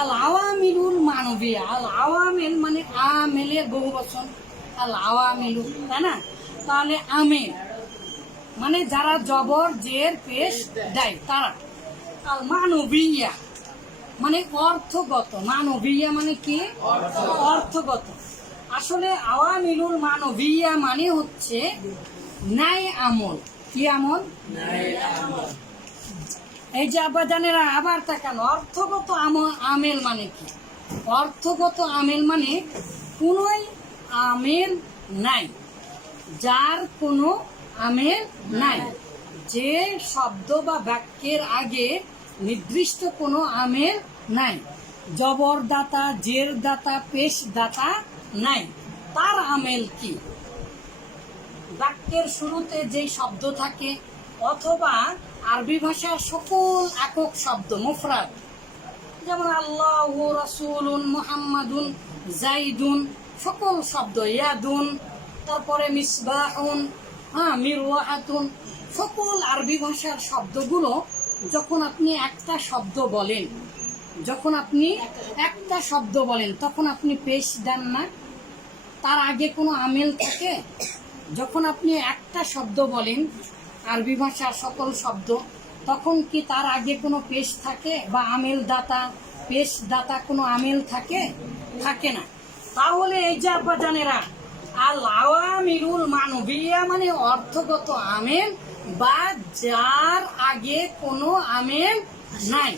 আল আওয়ামিলুল মানবিয়া আল আওয়ামিল মানে আমেলের বহু বচন আল আওয়ামিলু তাই না? তাহলে আমেল মানে যারা জবর, জের, পেশ দেয়, তারা। আল মানবিয়া মানে অর্থগত। মানবিয়া মানে কি? অর্থগত। আসলে আওয়ামিলুল মানবিয়া মানে হচ্ছে ন্যায় আমল। কি আমল। এই যে আব্বাজানেরা আবার তাকান অর্থগত আম- আমেল মানে কি? অর্থগত আমেল মানে কোনোই আমেল নাই। যার কোনো আমেল নাই। যে শব্দ বা বাক্যের আগে নির্দিষ্ট কোনো আমেল নাই। জবর দাতা জের দাতা পেশ দাতা নাই। তার আমেল কি? বাক্যের শুরুতে যেই শব্দ থাকে অথবা আরবি ভাষার সকল একক শব্দ, মুফরাদ। যেমন আল্লাহ রসুলুন মোহাম্মদুন জাইদুন সকল শব্দ ইয়াদুন, তারপরে মিসবাহুন হ্যাঁ মিরওয়াহাতুন সকল আরবি ভাষার শব্দগুলো যখন আপনি একটা শব্দ বলেন, যখন আপনি একটা শব্দ বলেন, তখন আপনি পেশ দেন না। তার আগে কোনো আমেল থাকে? যখন আপনি একটা শব্দ বলেন আরবি ভাষার সকল শব্দ, তখন কি তার আগে কোনো পেশ থাকে বা আমেল দাতা পেশ দাতা কোনো আমেল থাকে? থাকে না। তাহলে এই যে আব্বাজানেরা আল আওয়ামিরুল মানবিয়া মানে অর্থগত আমেল বা যার আগে কোনো আমেল নাই।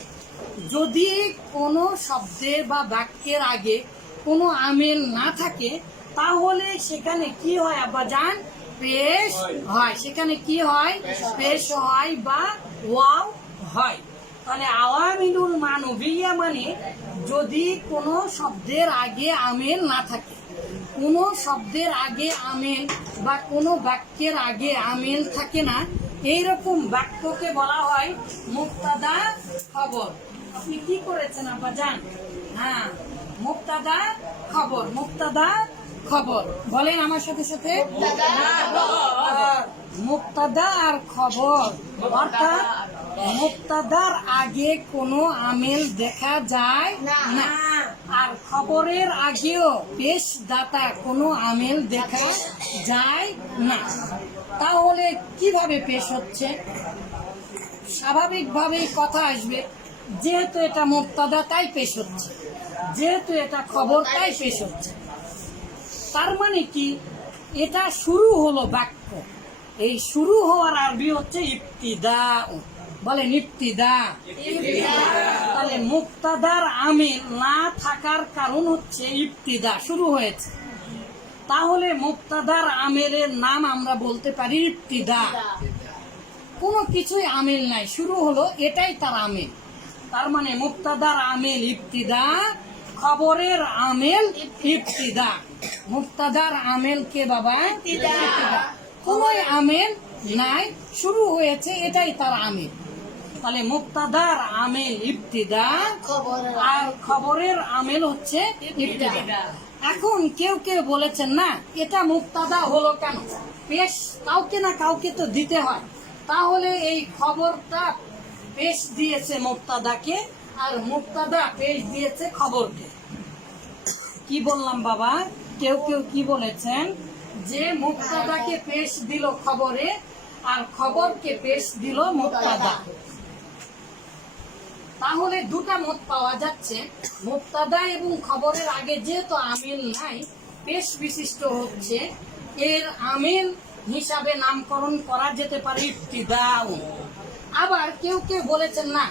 যদি কোনো শব্দের বা বাক্যের আগে কোনো আমেল না থাকে, তাহলে সেখানে কি হয় আব্বা জান? পেশ হয়। সেখানে কি হয়? পেশ হয় বা ওয়াও হয়। তাহলে আওয়ামিলুল মানবিয়া মানে যদি কোনো শব্দের আগে আমেল না থাকে। কোনো শব্দের আগে আমেল বা কোনো বাক্যের আগে আমেল থাকে না। এইরকম বাক্যকে বলা হয় মুক্তাদা খবর। আপনি কি করেছেন আব্বা জান হ্যাঁ মুক্তাদা খবর, মুক্তাদা খবর। বলেন আমার সাথে সাথে। মুক্তাদা আর খবর। অর্থাৎ মুক্তাদার আগে কোনো আমেল দেখা যায় না। আর খবরের আগেও পেশ দাতা কোনো আমেল দেখা যায় না। তাহলে কীভাবে পেশ হচ্ছে? স্বাভাবিকভাবেই কথা আসবে, যেহেতু এটা মুক্তাদা তাই পেশ হচ্ছে। যেহেতু এটা খবর তাই পেশ হচ্ছে। তার মানে কি? এটা শুরু হলো বাক্য। এই শুরু হওয়ার আরবি হচ্ছে ইফতিদা বলেন ইফতিদা তাহলে মুক্তাদার আমিল না থাকার কারণ হচ্ছে ইফতিদা শুরু হয়েছে। তাহলে মুক্তাদার আমেলের নাম আমরা বলতে পারি ইফতিদা কোনো কিছুই আমিল নাই শুরু হলো এটাই তার আমিল। তার মানে মুক্তাদার আমিল ইফতিদা খবরের আমেল ইফতিদা মুক্তাদার আমেল কে বাবা? কোনো আমেল নাই, শুরু হয়েছে এটাই তার আমেল। তাহলে মুক্তাদার আমেল আর খবরের আমেল হচ্ছে এখন কেউ কেউ বলেছেন, না, এটা মুক্তাদা হলো কেন? পেশ কাউকে না কাউকে তো দিতে হয়। তাহলে এই খবরটা পেশ দিয়েছে মুক্তাদাকে, আর মুক্তাদা পেশ দিয়েছে খবরকে। কি বললাম বাবা? কেউ কেউ কি বলেছেন? যে মুক্তাদাকে পেশ দিল খবরে, আর খবরকে পেশ দিল মুক্তাদা। তাহলে দুটা মত পাওয়া যাচ্ছে। মুক্তাদা এবং খবরের আগে যেহেতু আমিল নাই, পেশ বিশিষ্ট হচ্ছে। এর আমিল হিসাবে নামকরণ করা যেতে পারে আবার কেউ কেউ বলেছেন, না,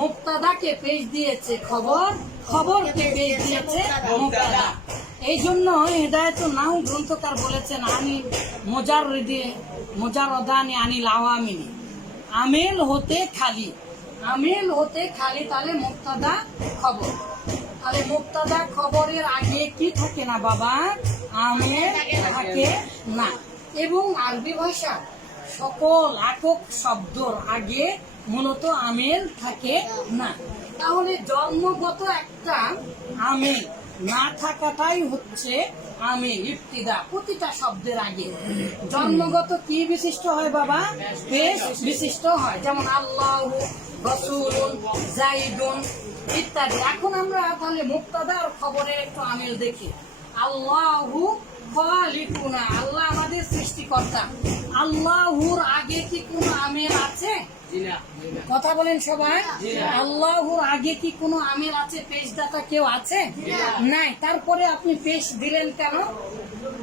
মুক্তাদাকে পেশ দিয়েছে খবর, খবরকে পেশ দিয়েছে মুক্তাদা। এই জন্য হেদায়ত নাও গ্রন্থকার বলেছেন আমি মোজার দিয়ে মোজার অদানি আনিল আওয়ামিনী আমেল হতে খালি, আমেল হতে খালি তাহলে মুক্তাদা খবর। তাহলে মুক্তাদা খবরের আগে কি থাকে না বাবা? আমেল থাকে না। এবং আরবি ভাষা, সকল একক শব্দর আগে মূলত আমেল থাকে না। তাহলে জন্মগত একটা আমেল না থাকাটাই হচ্ছে আমি ইফতিদা প্রতিটা শব্দের আগে। জন্মগত কি বিশিষ্ট হয় বাবা? বেশ বিশিষ্ট হয়। যেমন আল্লাহ জাইদুন ইত্যাদি। এখন আমরা তাহলে মুক্তাদার খবরের একটু আমিল দেখি। আল্লাহু খালিকুনা, আল্লাহ আমাদের সৃষ্টিকর্তা। আল্লাহুর আগে কি কোনো আমিল আছে? কথা বলেন সবাই। আল্লাহর আগে কি কোনো আমির আছে পেশদাতা কেউ আছে? নাই। তারপরে আপনি পেশ দিলেন কেন?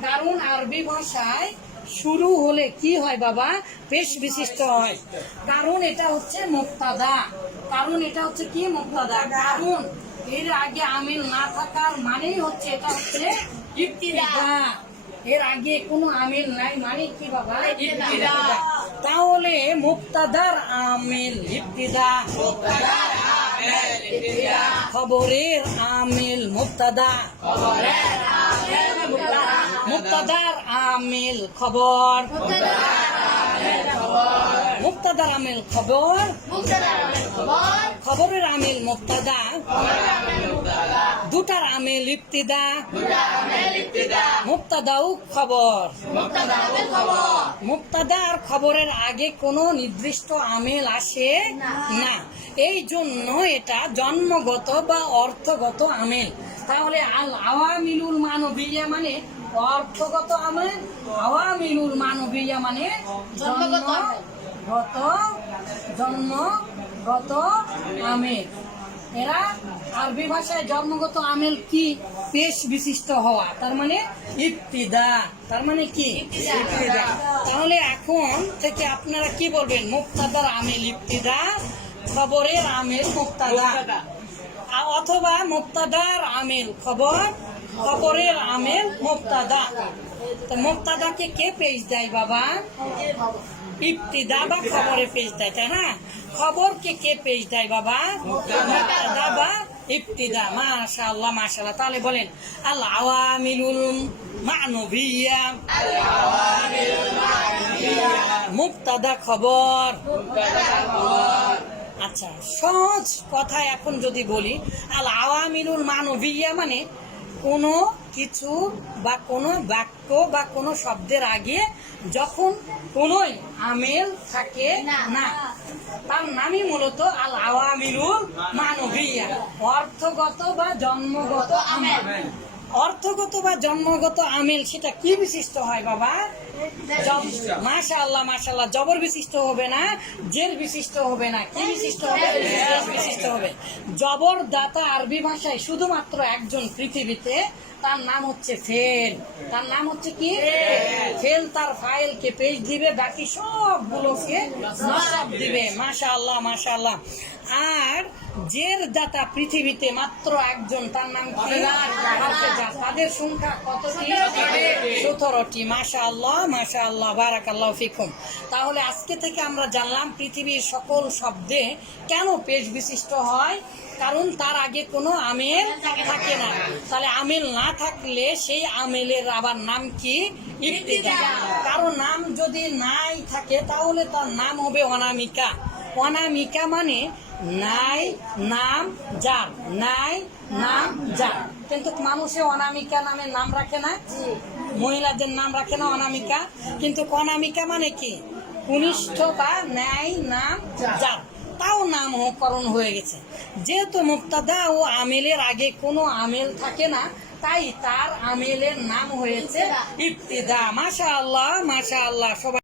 কারণ আরবি ভাষায় শুরু হলে কি হয় বাবা? পেশ বিশিষ্ট হয়। কারণ এটা হচ্ছে মুক্তাদা। কারণ এটা হচ্ছে কি মুক্তাদা? কারণ এর আগে আমিল না থাকার মানেই হচ্ছে এটা হচ্ছে এর আগে কোনো আমিল নাই মানে কি বাবা? তাহলে মুক্তাদার আমিল ইবতিদা খবরের আমিল মুক্তাদা। মুক্তাদার আমিল খবর খবর। খবরের আমিল মুক্তাদা? দুটার আমিল ইবতিদা? মুক্তাদাও খবর। মুক্তাদা আর খবরের আগে কোনো নির্দিষ্ট আমেল আসে না। এই জন্য এটা জন্মগত বা অর্থগত আমেল। তাহলে আল আওয়ামিলুল মানবিয়া মানে অর্থগত আমিল আওয়ামিলুল মানবিয়া মানে জন্মগত আমিল। জন্মগত জন্মগত আমিল। এরা আরবি ভাষায় জন্মগত আমেল কি? পেশ বিশিষ্ট হওয়া। তার মানে ইবতিদা। তার মানে কি? তাহলে এখন থেকে আপনারা কি বলবেন? মুক্তাদার আমেল ইবতিদা খবরের আমেল মুক্তাদা? অথবা মুক্তাদার আমেল খবর? খবরের আমেল মুক্তাদা। তো মুক্তাদাকে কে পেশ দেয় বাবা? ইবতিদা বা খবরে পেশ দেয়, তাই না? খবরকে কে পেশ দেয় বাবা? মুক্তাদা বা ইবতিদা মাশাআল্লাহ মাশাআল্লাহ। তাহলে বলেন আল আওয়ামিলুল মানবিয়া। মুক্তাদা খবর। আচ্ছা সহজ কথা এখন যদি বলি আল আওয়ামিলুল মানবিয়া মানে কোনো কিছু বা কোনো বাক্য বা কোনো শব্দের আগে যখন কোনোই আমেল থাকে না, তার নামই মূলত আল আওয়ামিলুল মানবিয়া, অর্থগত বা জন্মগত আমেল। অর্থগত বা জন্মগত আমেল সেটা কি বিশিষ্ট হয়, বাবা? মাশা আল্লাহ মাশা আল্লাহ জবর বিশিষ্ট হবে না জের বিশিষ্ট হবে না, কি বিশিষ্ট হবে? বিশিষ্ট হবে। জবর দাতা আরবি ভাষায় শুধুমাত্র একজন পৃথিবীতে, তার নাম হচ্ছে ফেল। তার নাম হচ্ছে কি? ফেল তার ফাইলকে, পেজ দিবে, বাকি সবগুলোকে নসব দিবে। মাশা আল্লাহ মাশা আল্লাহ আর জের দাতা পৃথিবীতে মাত্র একজন, তার নাম কি? হাফেজা। তাদের সংখ্যা কতটি সতেরোটি মাশা আল্লাহ আল্লাহ ফিকুম। তাহলে আজকে থেকে আমরা জানলাম পৃথিবীর সকল শব্দে কেন পেশ বিশিষ্ট হয়? কারণ তার আগে কোনো আমেল থাকে না। তাহলে আমেল না থাকলে সেই আমেলের আবার নাম কি? কারও নাম যদি নাই থাকে, তাহলে তার নাম হবে অনামিকা। অনামিকা মানে নাই, নাম, যার। নাই, নাম, যার। কিন্তু মানুষে অনামিকা নামে নাম রাখে না। মহিলাদের নাম রাখে না অনামিকা। কিন্তু অনামিকা মানে কি? কনিষ্ঠ বা ন্যায় নাম, যার। তাও নামকরণ হয়ে গেছে। যেহেতু মুক্তাদা ও আমেলের আগে কোনো আমেল থাকে না, তাই তার আমেলের নাম হয়েছে ইবতিদা। মাশা আল্লাহ মাশা আল্লাহ সবাই